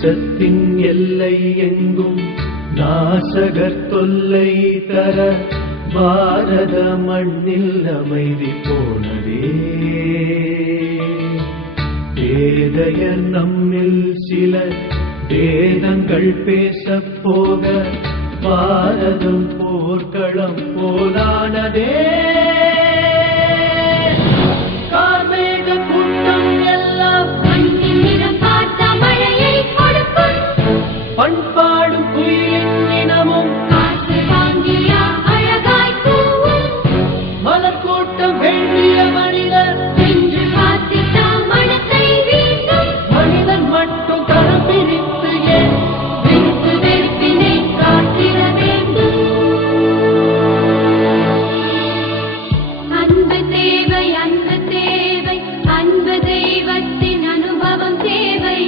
தேசத்தின் எல்லை எங்கும் நாசகர் தொல்லை தர பாரத மண்ணில் அமைதி போனதே. பேதையர் நம்மில் சில வேதங்கள் பேச போக பாரதம் போர்க்களம் போலானதே. பண்பாடும் குயிலின் இனமும் மலர் கூட்டம் வேண்டிய மனிதர் மனிதன் மட்டும் கரம் பிரித்து காத்திட வேண்டும். அன்பு தேவை, அன்பு தேவை, அன்பு தெய்வத்தின் அனுபவம் தேவை.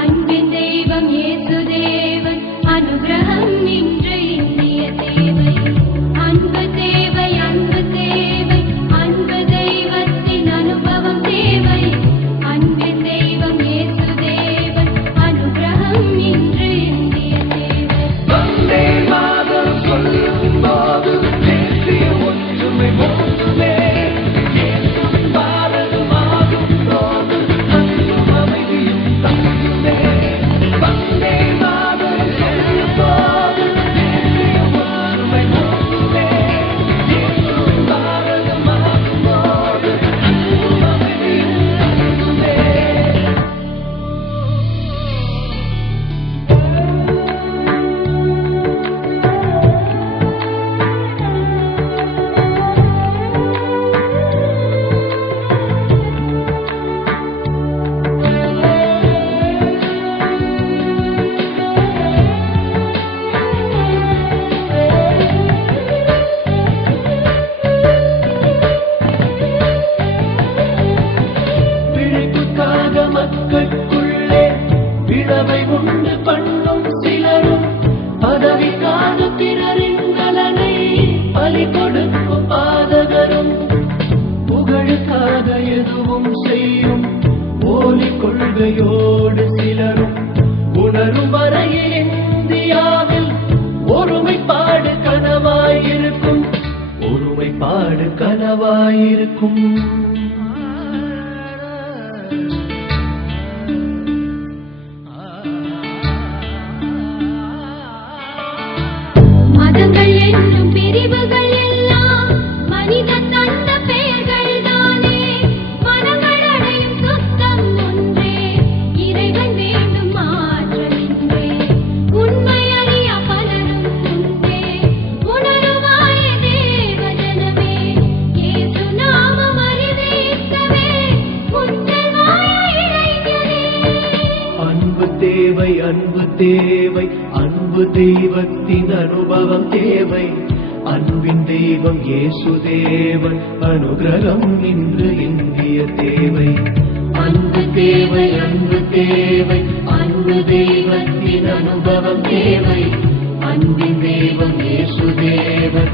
அன்பின் தெய்வம் இயேசு தேவன், அனுகிரகம் இன்று இந்திய தேவை. அன்பு தேவை, அன்பு தேவை, அன்பு தெய்வத்தின் அனுபவம் தேவை. அன்பின் தெய்வம் இயேசு தேவன், அனுகிரகம் இன்று இந்திய தேவை. வந்தே மாதம் சொல்லும் போது தேசிய ஒற்றுமை போதுமே. இயேசுவின் பாரதமாகும் போது அன்பும் அமைதியும் தங்குமே. வந்தே மாதம் சொல்லும் போது தேசிய ஒற்றுமை போதுமே. இயேசுவின் பாரதமாகும் போது அன்பும் அமைதியும் தங்குமே. பிழைப்புக்காக மக்களுக்குள்ளே விழவை உண்டு பண்ணும் சிலரும் பதவிக்கான பிறரின் நலனை பலி கொடுக்கும் பாதகரும் புகழுக்காக எதுவும் செய்யும் போலி கொள்கையோடு சிலரும் உணரும் வரையில் இந்தியாவில் ஒருமைப்பாடு கனவாயிருக்கும். ஒருமைப்பாடு கனவாயிருக்கும். மதங்கள் என்னும் பிரிவுகள் எல்லாம் மனிதன் தந்த பெயர்கள் தானே. மனங்கள் அடையும் சுத்தம் ஒன்றே, இறைவன் வேண்டும் மாற்றமின்றே. உண்மை அறிய பலரும் உண்டே, உணருவாய தேவ ஜனமே. இயேசு நாமம் அறிவிக்கவே முன்செல்வாய இளைஞரே. அன்பு தேவை, அன்பு தேவை, அன்பு தெய்வத்தின் அனுபவம் தேவை. அன்பின் தெய்வம் இயேசு தேவன், அனுகிரகம் இன்று இந்திய தேவை. அன்பு தேவை, அன்பு தேவை, அன்பு தெய்வத்தின் அனுபவம் தேவை. அன்பின் தெய்வம் இயேசு தேவன்,